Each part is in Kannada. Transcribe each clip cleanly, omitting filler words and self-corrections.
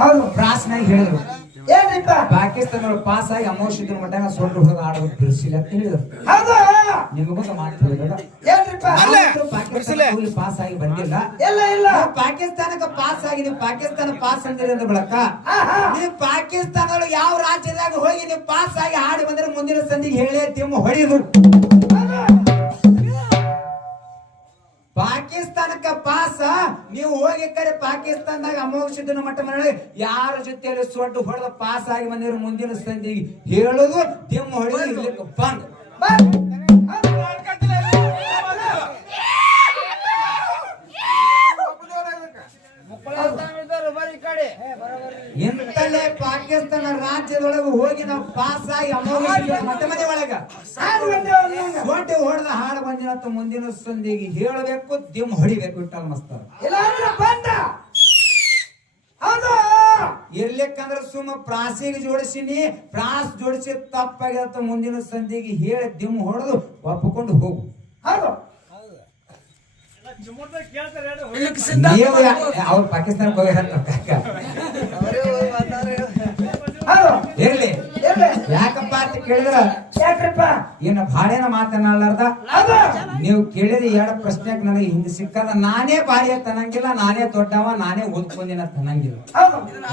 ಹೌದು ಪ್ರಾಸ್ನಾಗ ಹೇಳಿದ್ರು ಏನ್ರಿಪ್ಪ ಪಾಕಿಸ್ತಾನ ಪಾಸ್ ಆಗಿ ಅಮೋಷಿದ್ರ ಮಟ್ಟ ಸೊಂಡು ಹುಡುಗ ಆಡೋದು ಬಿಡಿಸಿಲ್ಲ ಅಂತ ಹೇಳಿದ್ರು. ಹೌದು ನಿಮಗೊಂದು ಮಾತು ಹೇಳಿದ್ರ ಏನ್ರಿಪ್ಪ ಪಾಕಿಸ್ತಾನ ಪಾಸ್ ಆಗಿ ಬಂದಿಲ್ಲ. ಇಲ್ಲ ಇಲ್ಲ ಪಾಕಿಸ್ತಾನಕ್ಕೆ ಪಾಸ್ ಆಗಿದೆ. ಪಾಕಿಸ್ತಾನ ಪಾಸ್ ಅಂದ್ರೆ ಬಳಕ ನೀವು ಪಾಕಿಸ್ತಾನದೊಳಗೆ ಯಾವ ರಾಜ್ಯದಾಗ ಹೋಗಿ ನೀವು ಪಾಸ್ ಆಗಿ ಹಾಡಿ ಬಂದ್ರೆ ಮುಂದಿನ ಸಂದಿಗೆ ಹೇಳಿ ತಿಮ್ಮ ಹೊಡೆಯುದು. ಪಾಕಿಸ್ತಾನಕ್ಕ ಪಾಸ ನೀವು ಹೋಗಿ ಕರೆ ಪಾಕಿಸ್ತಾನದಾಗ ಅಮೋಘ ಮಟ್ಟ ಮಾಡಿ ಯಾರ ಜೊತೆಯಲ್ಲಿ ಸೊಡ್ಡು ಹೊಡೆದ ಪಾಸ್ ಆಗಿ ಬಂದಿರೋ ಮುಂದಿನ ಸಂದಿಗೆ ಹೇಳುದು ತಿಮ್ಮ ಹೊಡೆದು ಇರ್ಲಿಕ್ಕೆ ಬಂದ್. ಇಂತಲೇ ಪಾಕಿಸ್ತಾನ ರಾಜ್ಯದೊಳಗೆ ಹೋಗಿ ನಾವು ಪಾಸ್ ಆಗಿ ಅಮೋಘ ಮಟ್ಟ ಮನೆ ಒಳಗ ಸೊಡ್ಡು ಹೊಡೆದ ಹಾಡು ಬಂದಿರತ್ತ ಮುಂದಿನ ಸಂದಿಗೆ ಹೇಳಬೇಕು ದಿಮ್ ಹೊಡಿಬೇಕು ಇಟ್ಟಲ್ ಮಸ್ತಾರ ಇರ್ಲಿಕ್ಕಂದ್ರ ಸುಮ್ಮ ಪ್ರಾಸಿಗೆ ಜೋಡಿಸಿನಿ ಪ್ರಾಸ್ ಜೋಡಿಸಿ ತಪ್ಪಾಗಿರತ್ತ ಮುಂದಿನ ಸಂದಿಗೆ ಹೇಳಿ ದಿಮ್ ಹೊಡೆದು ಒಪ್ಪಿಕೊಂಡು ಹೋಗು. ಅವ್ರು ಪಾಕಿಸ್ತಾನಕ್ಕೆ ಹೋಗಿ ಇರ್ಲಿ ಯಾಕಪ್ಪ ಅಂತ ಕೇಳಿದ್ರ ಏನ ಭಾಳೇನ ಮಾತನಾಡ್ಲಾರ್ದ ನೀವು ಕೇಳಿದ ಎರಡು ಪ್ರಶ್ನೆಗೆ ನನಗೆ ಹಿಂದೆ ಸಿಕ್ಕದ ನಾನೇ ಭಾರಿ ತನಂಗಿಲ್ಲ, ನಾನೇ ದೊಡ್ಡವ, ನಾನೇ ಓದ್ಕೊಂಡಿನ ತನಂಗಿಲ್ಲ.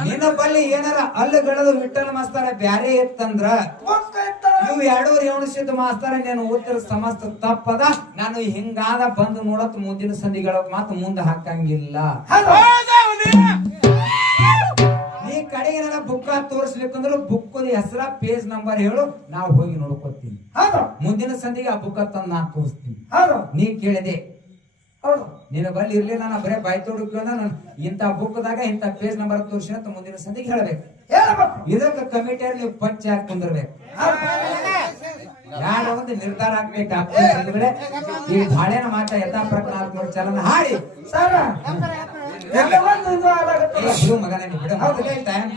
ನಿನ್ನ ಬಲ್ಲಿ ಏನಾರ ಅಲ್ಲುಗಳದು ವಿಠಲ ಮಾಸ್ತರ ಬ್ಯಾರೆ ಇತ್ತಂದ್ರ ನೀವು 2 ಮಾಸ್ತರ ನೀನು ಓದ್ತಿರ ಸಮಸ್ತ ತಪ್ಪದ. ನಾನು ಹಿಂಗಾದ ಬಂದು ನೋಡತ್ ಮುಂದಿನ ಸಂಧಿಗಳ ಮಾತು ಮುಂದೆ ಹಾಕಂಗಿಲ್ಲ. ಈ ಕಡೆಗೆ ನನ್ನ ಬುಕ್ಕ ತೋರಿಸ್ಬೇಕಂದ್ರೆ ಬುಕ್ ಹೆಸರ ಪೇಜ್ ನಂಬರ್ ಹೇಳು, ನಾವು ಹೋಗಿ ನೋಡ್ಕೊತೀನಿ. ಮುಂದಿನ ಸಂಧಿಗೆ ಆ ಬುಕ್ಕ ತಂದು ನಾನು ತೋರಿಸ್ತೀನಿ. ನೀ ಕೇಳಿದೆ ನಿನ್ನ ಬಲ್ಲಿ ಇರ್ಲಿಲ್ಲ, ನಾನು ಬರೇ ಬಾಯ್ ತೋಡು ನಾನು ಇಂಥ ಬುಕ್ದಾಗ ಇಂಥ ಪೇಜ್ ನಂಬರ್ ತೋರಿಸಿ ಅಂತ ಮುಂದಿನ ಸಂಧಿಗೆ ಹೇಳ್ಬೇಕು. ಇದಕ್ಕೆ ಕಮಿಟಿಯಲ್ಲಿ ನೀವು ಪಂಚ ಹಾಕಿ ಕುಂದಿರ್ಬೇಕು. ಯಾರ ಒಂದು ನಿರ್ಧಾರ ಆಗ್ಬೇಕಾಗ್ತದೆ. ಈ ಬಾಳೆನ ಮಾತ ಯಥಾ ಪ್ರಕಾರ ಚಲನ ಹಾಡಿ ಬಿಡು ಮಗನೇ ಬಿಡು. ಟೈಮ್